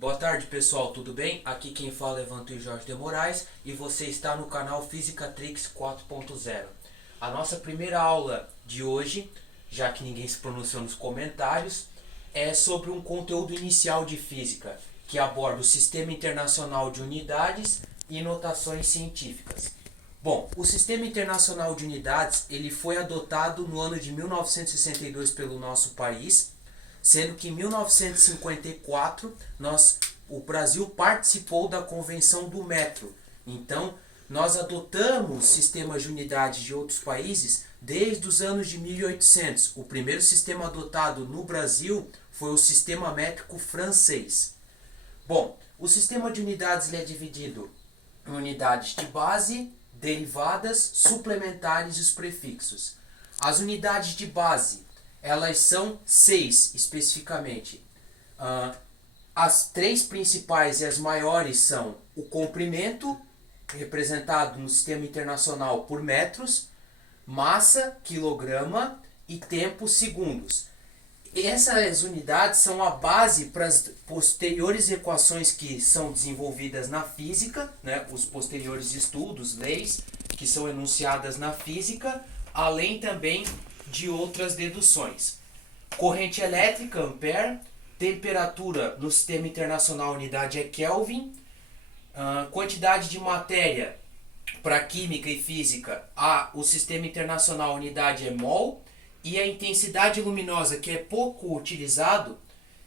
Boa tarde, pessoal, tudo bem? Aqui quem fala é Vantur Jorge de Moraes e você está no canal Física Trix 4.0. A nossa primeira aula de hoje, já que ninguém se pronunciou nos comentários, é sobre um conteúdo inicial de física que aborda o Sistema Internacional de Unidades e notações científicas. Bom, o Sistema Internacional de Unidades ele foi adotado no ano de 1962 pelo nosso país, sendo que em 1954 o Brasil participou da Convenção do Metro. Então, nós adotamos sistemas de unidade de outros países desde os anos de 1800. O primeiro sistema adotado no Brasil foi o sistema métrico francês. Bom, o sistema de unidades ele é dividido em unidades de base, derivadas, suplementares e os prefixos. As unidades de base, elas são 6 especificamente. As 3 principais e as maiores são o comprimento, representado no sistema internacional por metros, massa, quilograma e tempo, segundos. Essas unidades são a base para as posteriores equações que são desenvolvidas na física, né? Os posteriores estudos, leis que são enunciadas na física, além também de outras deduções. Corrente elétrica, ampere, temperatura no sistema internacional, a unidade é Kelvin, quantidade de matéria para química e física, o sistema internacional, a unidade é mol, e a intensidade luminosa, que é pouco utilizado,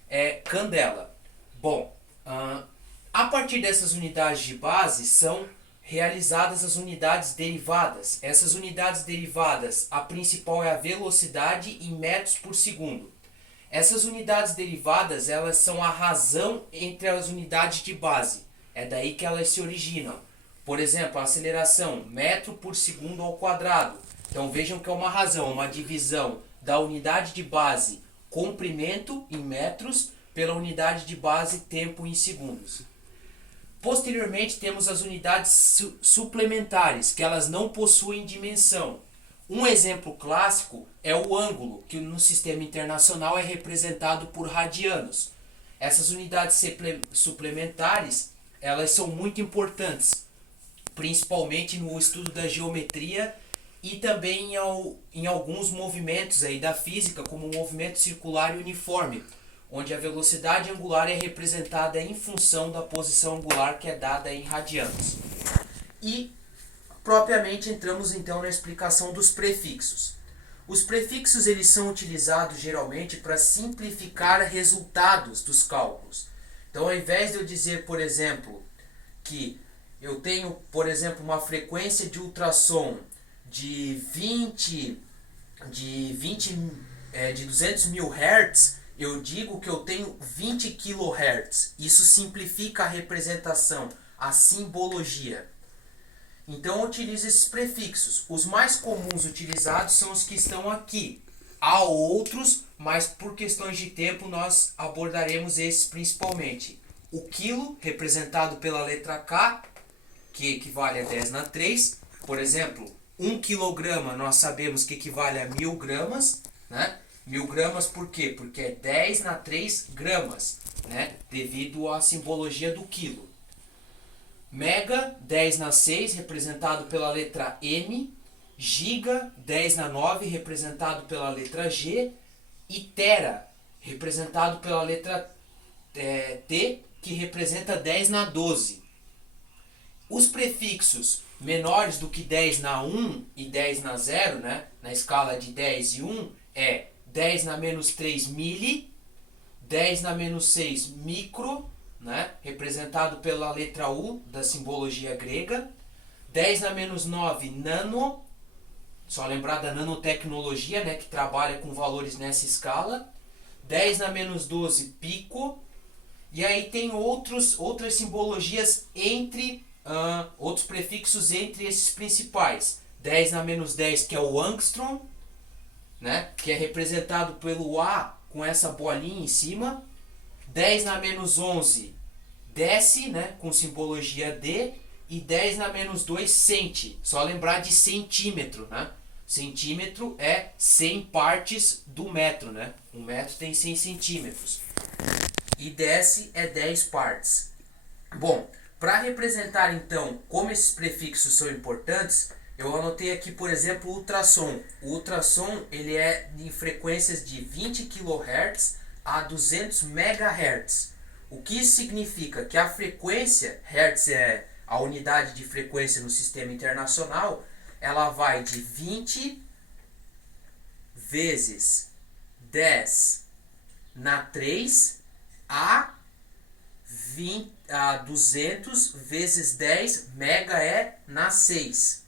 é candela. Bom, a partir dessas unidades de base são realizadas as unidades derivadas. Essas unidades derivadas, a principal é a velocidade em metros por segundo. Essas unidades derivadas, elas são a razão entre as unidades de base. É daí que elas se originam. Por exemplo, a aceleração, metro por segundo ao quadrado. Então vejam que é uma razão, uma divisão da unidade de base comprimento em metros pela unidade de base tempo em segundos. Posteriormente temos as unidades suplementares, que elas não possuem dimensão. Um exemplo clássico é o ângulo, que no sistema internacional é representado por radianos. Essas unidades suplementares, elas são muito importantes, principalmente no estudo da geometria e também em alguns movimentos aí da física, como o movimento circular e uniforme, onde a velocidade angular é representada em função da posição angular que é dada em radianos. E, propriamente, entramos então na explicação dos prefixos. Os prefixos eles são utilizados geralmente para simplificar resultados dos cálculos. Então, ao invés de eu dizer, por exemplo, que eu tenho, por exemplo, uma frequência de ultrassom de 200 mil Hz, eu digo que eu tenho 20 kHz. Isso simplifica a representação, a simbologia. Então eu utilizo esses prefixos. Os mais comuns utilizados são os que estão aqui. Há outros, mas por questões de tempo nós abordaremos esses principalmente. O quilo, representado pela letra K, que equivale a 10 na 3. Por exemplo, 1 quilograma nós sabemos que equivale a 1000 gramas, né? 1000 gramas por quê? Porque é 10 na 3 gramas, né? Devido à simbologia do quilo. Mega, 10 na 6, representado pela letra M. Giga, 10 na 9, representado pela letra G. E tera, representado pela letra T, que representa 10 na 12. Os prefixos menores do que 10 na 1 e 10 na 0, né? Na escala de 10 e 1, é 10 na menos 3 mili, 10 na menos 6 micro, né? Representado pela letra U da simbologia grega, 10 na menos 9 nano, só lembrar da nanotecnologia, né? Que trabalha com valores nessa escala, 10 na menos 12 pico, e aí tem outras simbologias entre outros prefixos entre esses principais. 10 na menos 10, que é o angstrom, né? Que é representado pelo A com essa bolinha em cima. 10 na menos 11, deci, né? Com simbologia D. E 10 na menos 2, centi. Só lembrar de centímetro, né? Centímetro é 100 partes do metro, né? Um metro tem 100 centímetros. e desce é 10 partes. Bom, para representar então como esses prefixos são importantes, eu anotei aqui, por exemplo, o ultrassom. O ultrassom ele é em frequências de 20 kHz a 200 MHz. O que isso significa? Que a frequência, Hertz é a unidade de frequência no sistema internacional, ela vai de 20 vezes 10 na 3 a 200 vezes 10 mega é na 6.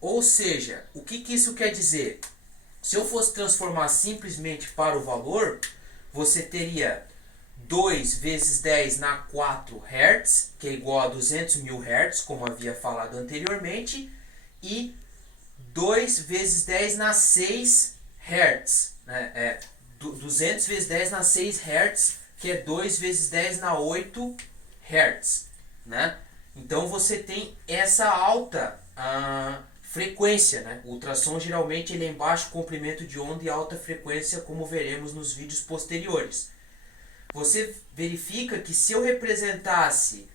Ou seja, o que isso quer dizer? Se eu fosse transformar simplesmente para o valor, você teria 2 vezes 10 na 4 Hz, que é igual a 200 mil Hz, como havia falado anteriormente, e 2 vezes 10 na 6 Hz, né? 200 vezes 10 na 6 Hz, que é 2 vezes 10 na 8 Hz, né? Então você tem essa alta frequência, né? O ultrassom geralmente ele é em baixo comprimento de onda e alta frequência, como veremos nos vídeos posteriores. Você verifica que se eu representasse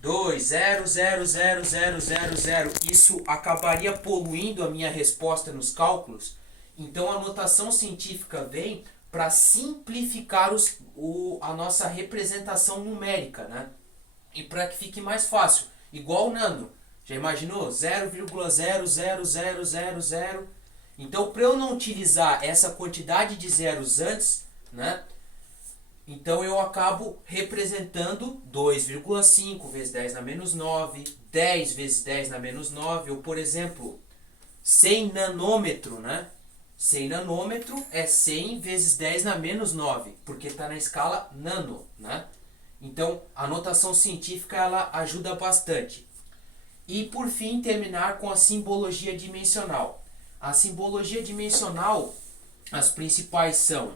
2,0000000, isso acabaria poluindo a minha resposta nos cálculos. Então a notação científica vem para simplificar a nossa representação numérica, né? E para que fique mais fácil. Igual o nano. Já imaginou? 0,00000. Então, para eu não utilizar essa quantidade de zeros antes, né? Então eu acabo representando 2,5 vezes 10 na menos 9, 10 vezes 10 na menos 9, ou por exemplo, 100 nanômetro, né? 100 nanômetro é 100 vezes 10 na menos 9, porque está na escala nano, né? Então a notação científica ela ajuda bastante. E por fim terminar com a simbologia dimensional. A simbologia dimensional, as principais são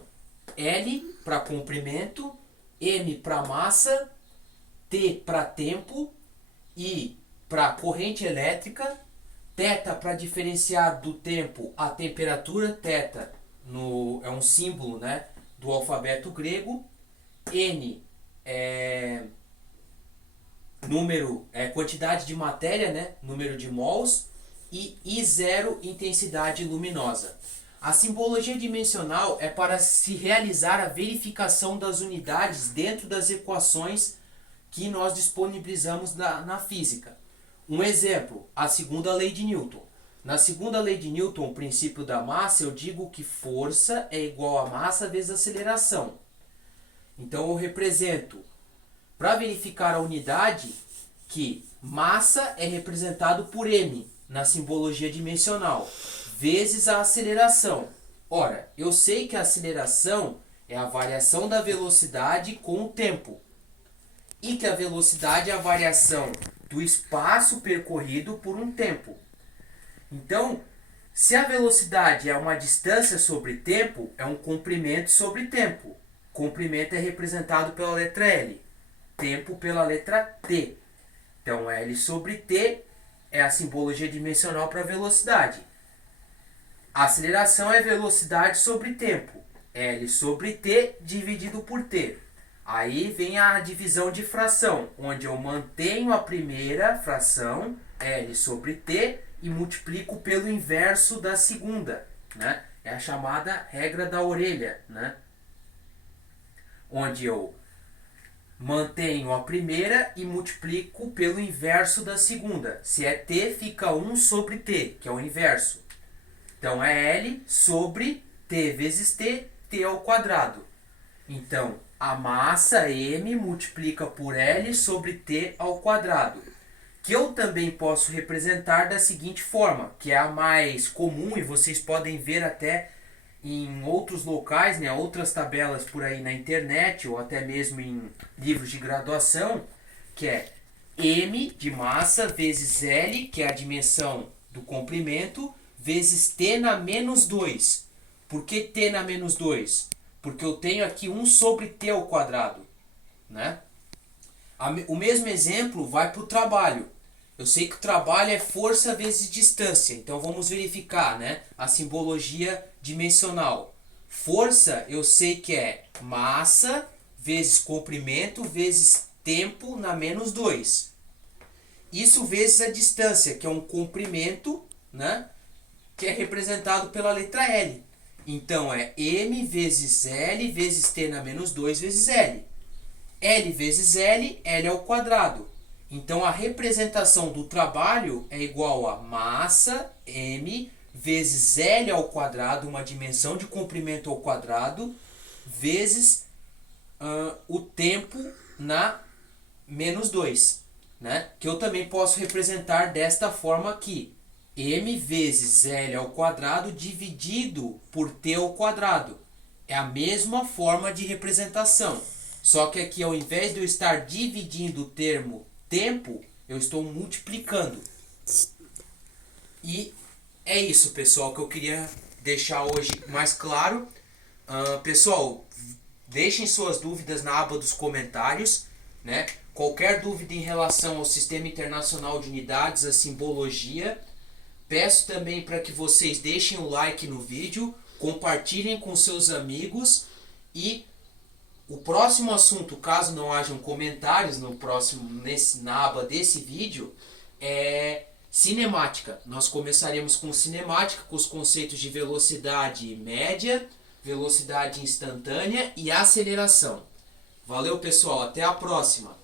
L para comprimento, M para massa, T para tempo, I para corrente elétrica, θ para diferenciar do tempo a temperatura, θ é um símbolo, né, do alfabeto grego, N é número, quantidade de matéria, né, número de mols, e I0 intensidade luminosa. A simbologia dimensional é para se realizar a verificação das unidades dentro das equações que nós disponibilizamos na física. Um exemplo, a segunda lei de Newton. Na segunda lei de Newton, o princípio da massa, eu digo que força é igual a massa vezes aceleração. Então eu represento, para verificar a unidade, que massa é representado por m na simbologia dimensional, vezes a aceleração. Ora, eu sei que a aceleração é a variação da velocidade com o tempo. E que a velocidade é a variação do espaço percorrido por um tempo. Então, se a velocidade é uma distância sobre tempo, é um comprimento sobre tempo. Comprimento é representado pela letra L. Tempo pela letra T. Então, L sobre T é a simbologia dimensional para velocidade. A aceleração é velocidade sobre tempo. L sobre T dividido por T. Aí vem a divisão de fração, onde eu mantenho a primeira fração, L sobre T, e multiplico pelo inverso da segunda, né? É a chamada regra da orelha, né? Onde eu mantenho a primeira e multiplico pelo inverso da segunda. Se é T, fica 1 sobre T, que é o inverso. Então é L sobre T vezes T, T ao quadrado. Então a massa M multiplica por L sobre T ao quadrado. Que eu também posso representar da seguinte forma, que é a mais comum e vocês podem ver até em outros locais, né, outras tabelas por aí na internet ou até mesmo em livros de graduação, que é M de massa vezes L, que é a dimensão do comprimento, vezes T na menos 2. Por que T na menos 2? Porque eu tenho aqui 1 sobre T ao quadrado, né? O mesmo exemplo vai para o trabalho. Eu sei que o trabalho é força vezes distância. Então vamos verificar, né, a simbologia dimensional. Força eu sei que é massa vezes comprimento vezes tempo na menos 2. Isso vezes a distância, que é um comprimento, né? Que é representado pela letra L. Então é m vezes L vezes t na menos 2 vezes L. L vezes L, L ao quadrado. Então a representação do trabalho é igual a massa m vezes L ao quadrado, uma dimensão de comprimento ao quadrado, vezes o tempo na menos 2. Né? Que eu também posso representar desta forma aqui. M vezes L ao quadrado dividido por T ao quadrado. É a mesma forma de representação. Só que aqui, ao invés de eu estar dividindo o termo tempo, eu estou multiplicando. E é isso, pessoal, que eu queria deixar hoje mais claro. Pessoal, deixem suas dúvidas na aba dos comentários, né? Qualquer dúvida em relação ao Sistema Internacional de Unidades, a simbologia, peço também para que vocês deixem o like no vídeo, compartilhem com seus amigos e o próximo assunto, caso não hajam comentários na aba desse vídeo, é cinemática. Nós começaremos com cinemática, com os conceitos de velocidade média, velocidade instantânea e aceleração. Valeu, pessoal, até a próxima!